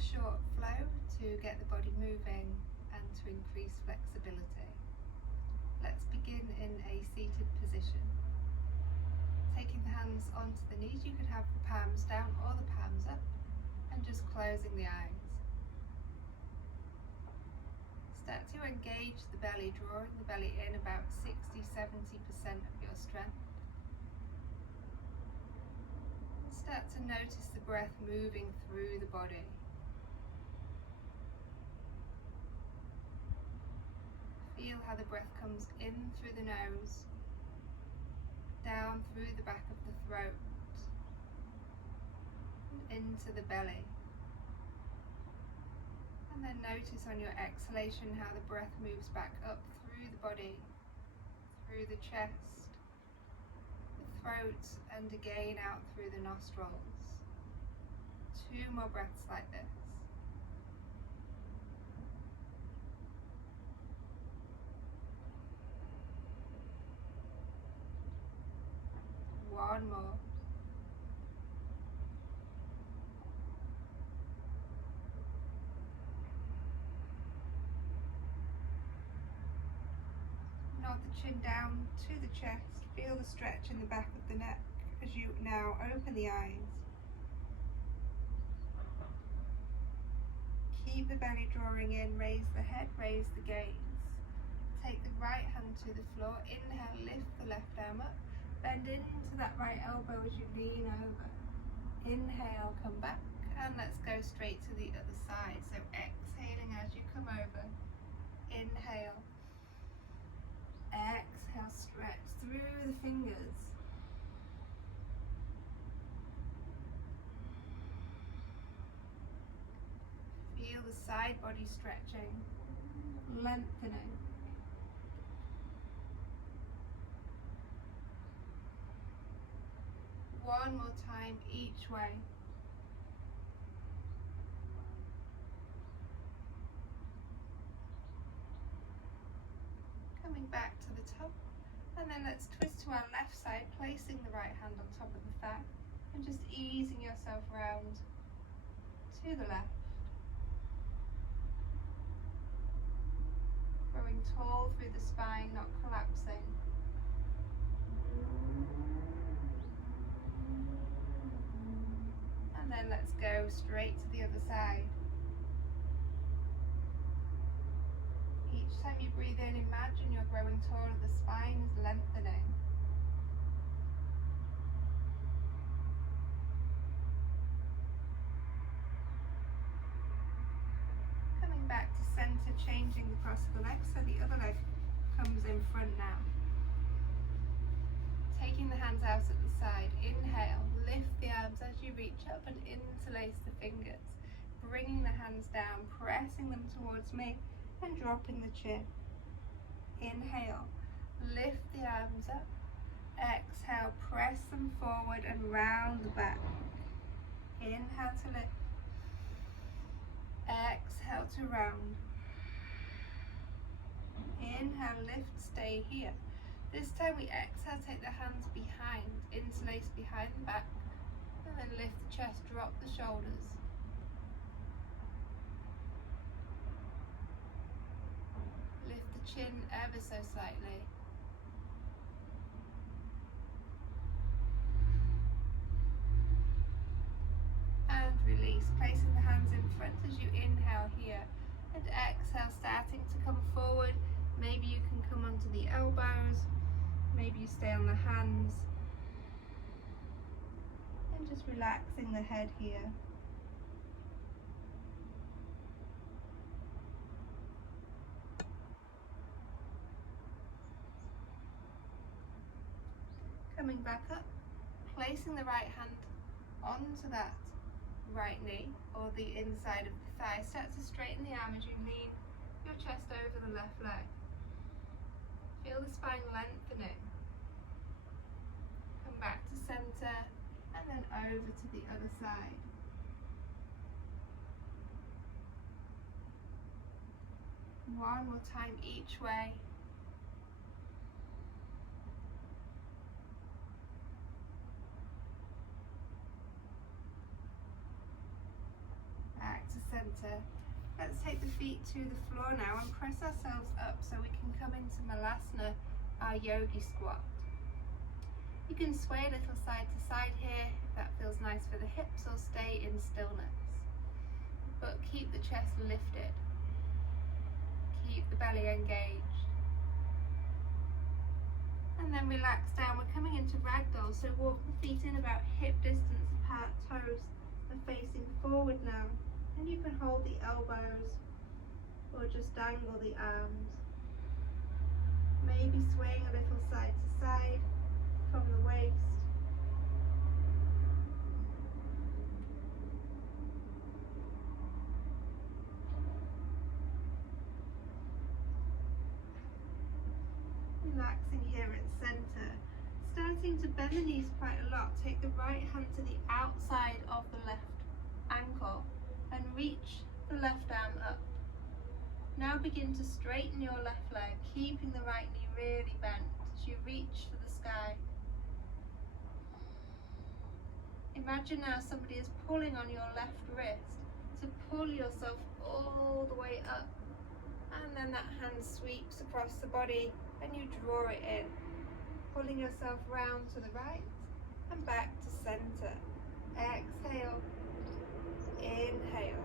short flow to get the body moving and to increase flexibility. Let's begin in a seated position. Taking the hands onto the knees, you could have the palms down or the palms up, and just closing the eyes. Start to engage the belly, drawing the belly in about 60–70% of your strength. Start to notice the breath moving through the body. Feel how the breath comes in through the nose, down through the back of the throat, and into the belly. And then notice on your exhalation how the breath moves back up through the body, through the chest, the throat, and again out through the nostrils. 2 more breaths like this. One more. Nod the chin down to the chest. Feel the stretch in the back of the neck as you now open the eyes. Keep the belly drawing in, raise the head, raise the gaze. Take the right hand to the floor. Inhale, lift the left arm up. Bend into that right elbow as you lean over. Inhale, come back, and let's go straight to the other side. So exhaling as you come over. Inhale. Exhale, stretch through the fingers. Feel the side body stretching, lengthening. One more time each way. Coming back to the top, and then let's twist to our left side, placing the right hand on top of the thigh and just easing yourself round to the left. Growing tall through the spine, not collapsing. And then let's go straight to the other side. Each time you breathe in, imagine you're growing taller, the spine is lengthening. Coming back to center, changing the cross of the leg so the other leg comes in front now. Taking the hands out at the side, inhale, lift the arms as you reach up and interlace the fingers. Bringing the hands down, pressing them towards me and dropping the chin. Inhale, lift the arms up. Exhale, press them forward and round the back. Inhale to lift. Exhale to round. Inhale, lift, stay here. This time we exhale, take the hands behind, interlace behind the back, and then lift the chest, drop the shoulders. Lift the chin ever so slightly. And release, placing the hands in front as you inhale here, and exhale, starting to come forward. Maybe you can come onto the elbows, maybe you stay on the hands, and just relaxing the head here. Coming back up, placing the right hand onto that right knee or the inside of the thigh. Start to straighten the arm as you lean your chest over the left leg. Feel the spine lengthening. Come back to center and then over to the other side. One more time each way. to center. Let's take the feet to the floor now and press ourselves up so we can come into Malasana, our yogi squat. You can sway a little side to side here if that feels nice for the hips, or stay in stillness. But keep the chest lifted. Keep the belly engaged. And then relax down. We're coming into ragdoll, so walk the feet in about hip distance apart, toes are facing forward now. And you can hold the elbows or just dangle the arms. Maybe swaying a little side to side from the waist. Relaxing here at center. Starting to bend the knees quite a lot. Take the right hand to the outside of the left ankle and reach the left arm up. Now begin to straighten your left leg, keeping the right knee really bent as you reach for the sky. Imagine now somebody is pulling on your left wrist to pull yourself all the way up, and then that hand sweeps across the body and you draw it in, pulling yourself round to the right and back to center. Exhale, inhale,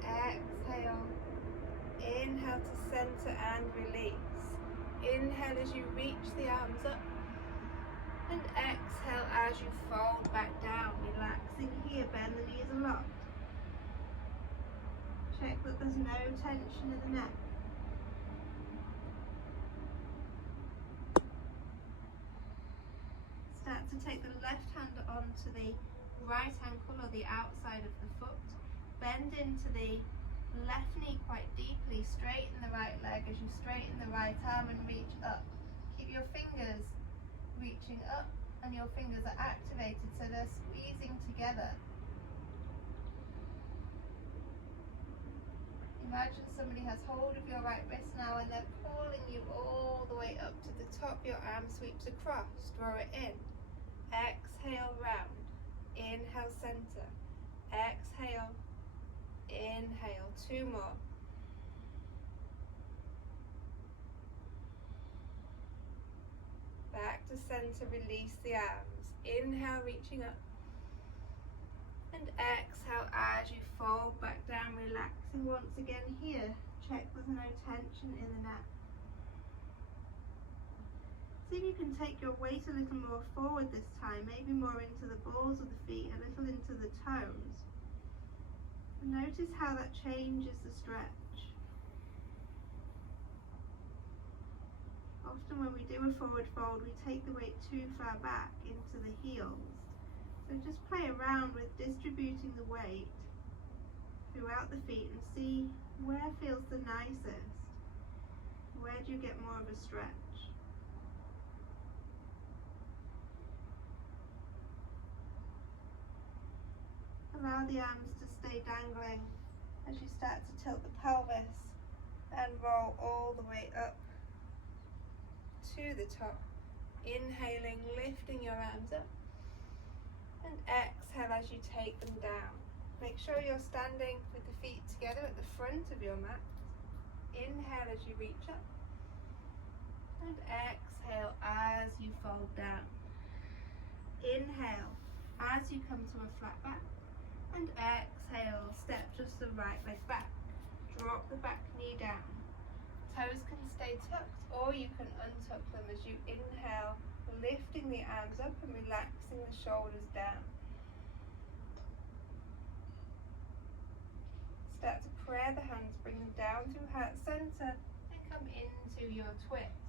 exhale, inhale to center and release. Inhale as you reach the arms up, and exhale as you fold back down. Relaxing here, bend the knees a lot. Check that there's no tension in the neck. Start to take the left hand onto the right ankle or the outside of the foot. Bend into the left knee quite deeply. Straighten the right leg as you straighten the right arm and reach up. Keep your fingers reaching up and your fingers are activated so they're squeezing together. Imagine somebody has hold of your right wrist now and they're pulling you all the way up to the top. Your arm sweeps across. Draw it in. Exhale, round. Inhale, center. Exhale, inhale. Two more. Back to center, release the arms. Inhale, reaching up. And exhale as you fold back down, relaxing once again here. Check there's no tension in the neck. See if you can take your weight a little more forward this time, maybe more into the balls of the feet, a little into the toes. And notice how that changes the stretch. Often when we do a forward fold, we take the weight too far back into the heels. So just play around with distributing the weight throughout the feet and see where feels the nicest. Where do you get more of a stretch? Allow the arms to stay dangling as you start to tilt the pelvis and roll all the way up to the top. Inhaling, lifting your arms up, and exhale as you take them down. Make sure you're standing with the feet together at the front of your mat. Inhale as you reach up, and exhale as you fold down. Inhale as you come to a flat back, and exhale, step just the right leg back. Drop the back knee down. Toes can stay tucked, or you can untuck them as you inhale, lifting the arms up and relaxing the shoulders down. Start to prayer the hands, bring them down through heart center and come into your twist.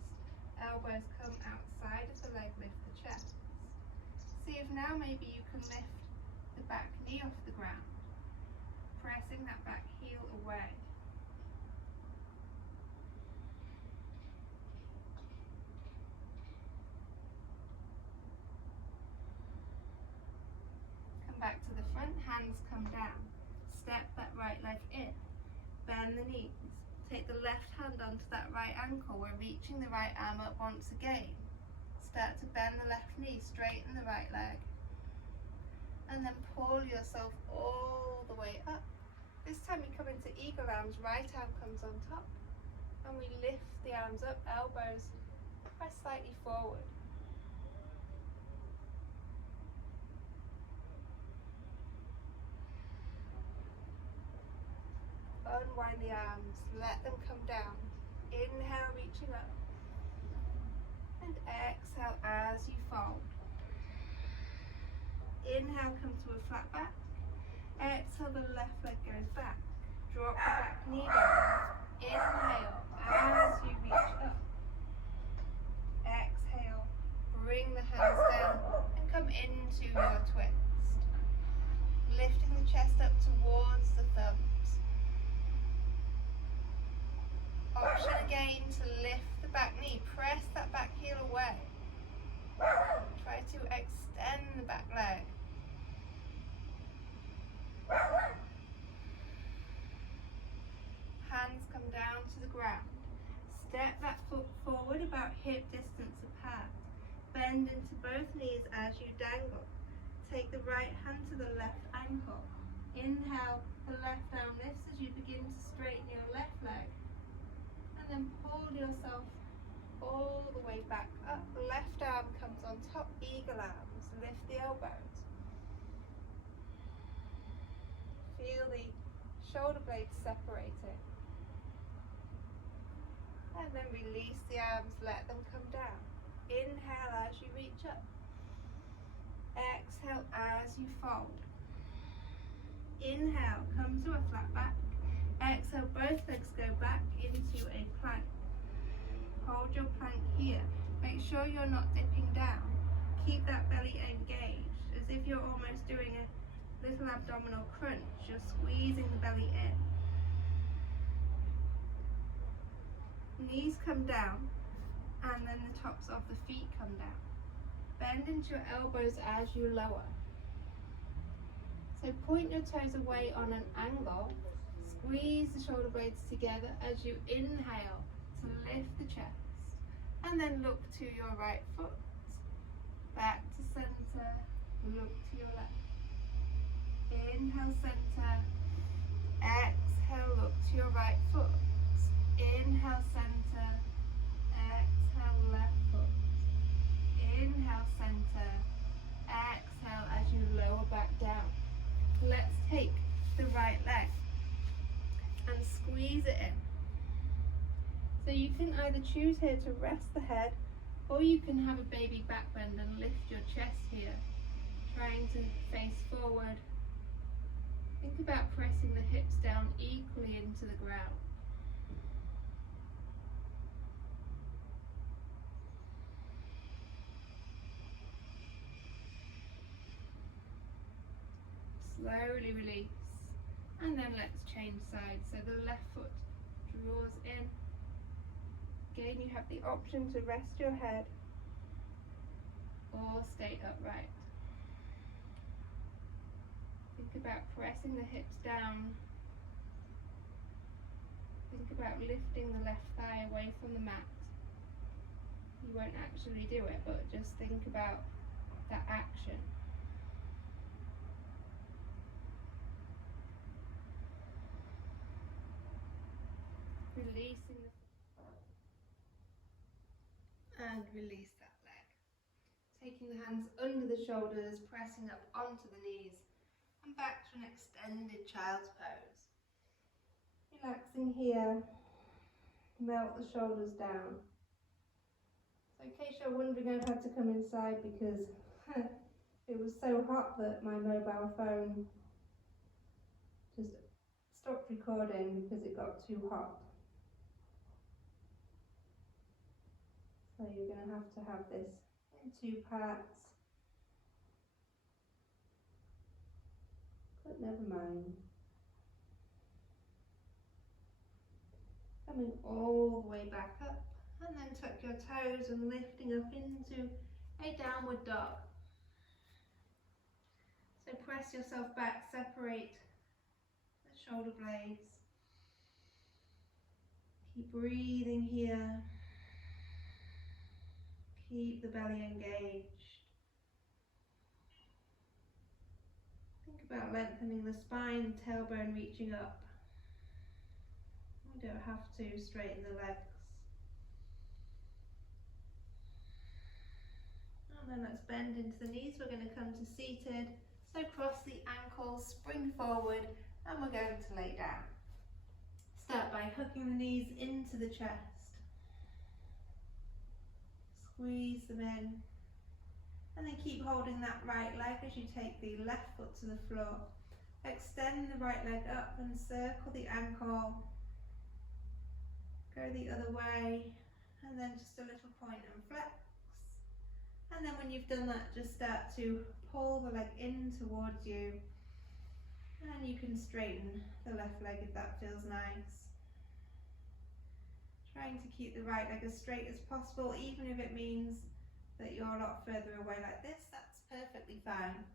Elbows come outside of the leg, lift the chest. See if now maybe you can lift the back knee off the ground, pressing that back heel away. Come back to the front, hands come down. Step that right leg in, bend the knees. Take the left hand onto that right ankle. We're reaching the right arm up once again. Start to bend the left knee, straighten the right leg. And then pull yourself all the way up This time we come into eagle arms, right arm comes on top, and we lift the arms up, elbows press slightly forward. Unwind the arms, let them come down. Inhale, reaching up. And exhale as you fold. Inhale, come to a flat back. Exhale, the left leg goes back. Drop the back knee down. Inhale as you reach up. Exhale, bring the hands down and come into your twist. Lifting the chest up towards the thumbs. Option again to lift the back knee. Press that back heel away. Try to extend the back leg. Hands come down to the ground. Step that foot forward about hip distance apart. Bend into both knees as you dangle. Take the right hand to the left ankle. Inhale, the left arm lifts as you begin to straighten your left leg. And then pull yourself all the way back up. The left arm comes on top, eagle arms. Lift the elbows. Feel the shoulder blades separating. And then release the arms, let them come down. Inhale as you reach up. Exhale as you fold. Inhale, come to a flat back. Exhale, both legs go back into a plank. Hold your plank here. Make sure you're not dipping down. Keep that belly engaged, as if you're almost doing a little abdominal crunch. You're squeezing the belly in. Knees come down, and then the tops of the feet come down. Bend into your elbows as you lower. So point your toes away on an angle. Squeeze the shoulder blades together as you inhale to lift the chest. And then look to your right foot. Back to center. Look to your left. Inhale, center. Exhale, look to your right foot. Inhale, center. Exhale, left foot. Inhale, center. Exhale as you lower back down. Let's take the right leg and squeeze it in. So you can either choose here to rest the head, or you can have a baby back bend and lift your chest here, trying to face forward. Think about pressing the hips down equally into the ground. Slowly release, and then let's change sides. So the left foot draws in. Again, you have the option to rest your head or stay upright. Think about pressing the hips down. Think about lifting the left thigh away from the mat. You won't actually do it, but just think about that action. Releasing and release that leg. Taking the hands under the shoulders, pressing up onto the knees and back to an extended child's pose. Relaxing here, melt the shoulders down. So in case you're wondering, I've had to come inside because it was so hot that my mobile phone just stopped recording because it got too hot. So you're going to have this in 2 parts, but never mind. Coming all the way back up, and then tuck your toes and lifting up into a downward dog. So press yourself back, separate the shoulder blades. Keep breathing here. Keep the belly engaged. Think about lengthening the spine, tailbone reaching up. You don't have to straighten the legs. And then let's bend into the knees. We're going to come to seated. So cross the ankles, spring forward, and we're going to lay down. Start by hooking the knees into the chest. Squeeze them in. And then keep holding that right leg as you take the left foot to the floor. Extend the right leg up and circle the ankle. Go the other way. And then just a little point and flex. And then when you've done that, just start to pull the leg in towards you. And you can straighten the left leg if that feels nice. Trying to keep the right leg as straight as possible, even if it means that you're a lot further away like this, that's perfectly fine.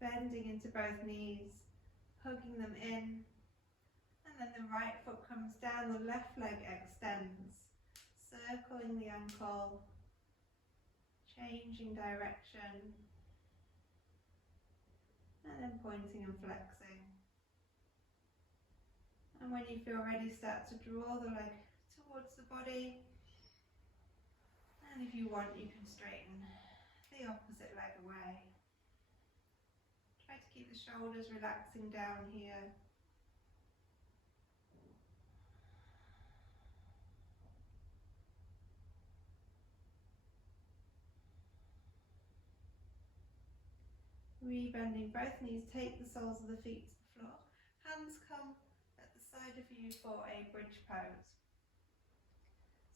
Bending into both knees, hugging them in, and then the right foot comes down, the left leg extends, circling the ankle, changing direction, and then pointing and flexing. And when you feel ready, start to draw the leg towards the body, and if you want, you can straighten the opposite leg away. Try to keep the shoulders relaxing down here. Rebending both knees, take the soles of the feet to the floor. Hands come at the side of you for a bridge pose.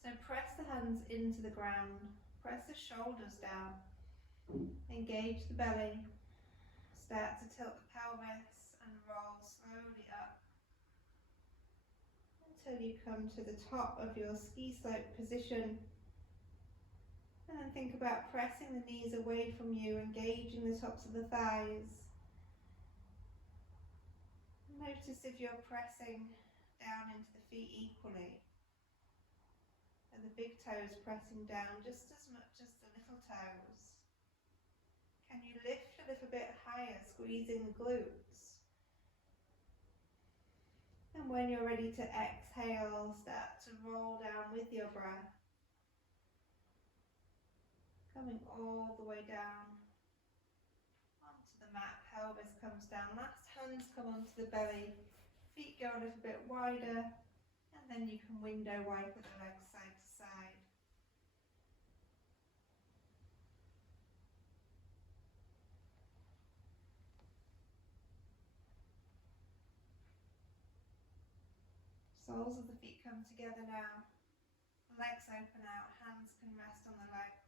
So press the hands into the ground, press the shoulders down, engage the belly, start to tilt the pelvis and roll slowly up until you come to the top of your ski slope position. And then think about pressing the knees away from you, engaging the tops of the thighs. Notice if you're pressing down into the feet equally. Are the big toes pressing down just as much as the little toes? Can you lift a little bit higher, squeezing the glutes? And when you're ready to exhale, start to roll down with your breath. Coming all the way down onto the mat, pelvis comes down, last hands come onto the belly, feet go a little bit wider, and then you can window wiper the legs side to side. Soles of the feet come together now, legs open out, hands can rest on the legs.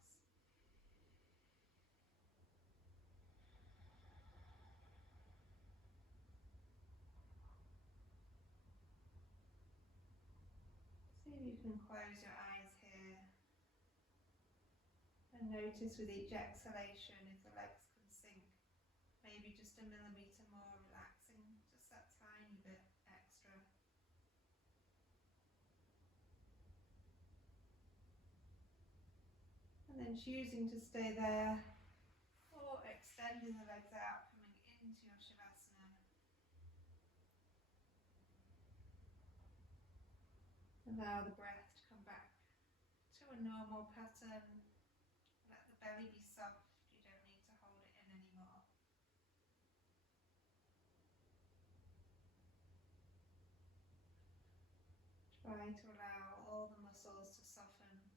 See if you can close your eyes here and notice with each exhalation if the legs can sink, maybe just a millimetre more, relaxing just that tiny bit extra. And then choosing to stay there or extending the legs out, coming into your savasana. Allow the breath to come back to a normal pattern. Let the belly be soft, you don't need to hold it in anymore. Try to allow all the muscles to soften,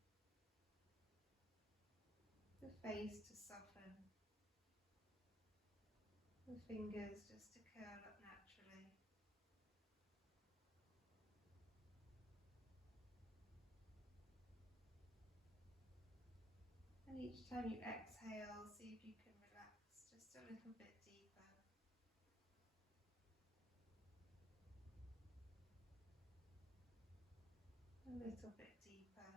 the face to soften, the fingers just to curl up naturally. And each time you exhale, see if you can relax just a little bit deeper. A little bit deeper.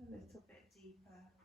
A little bit deeper.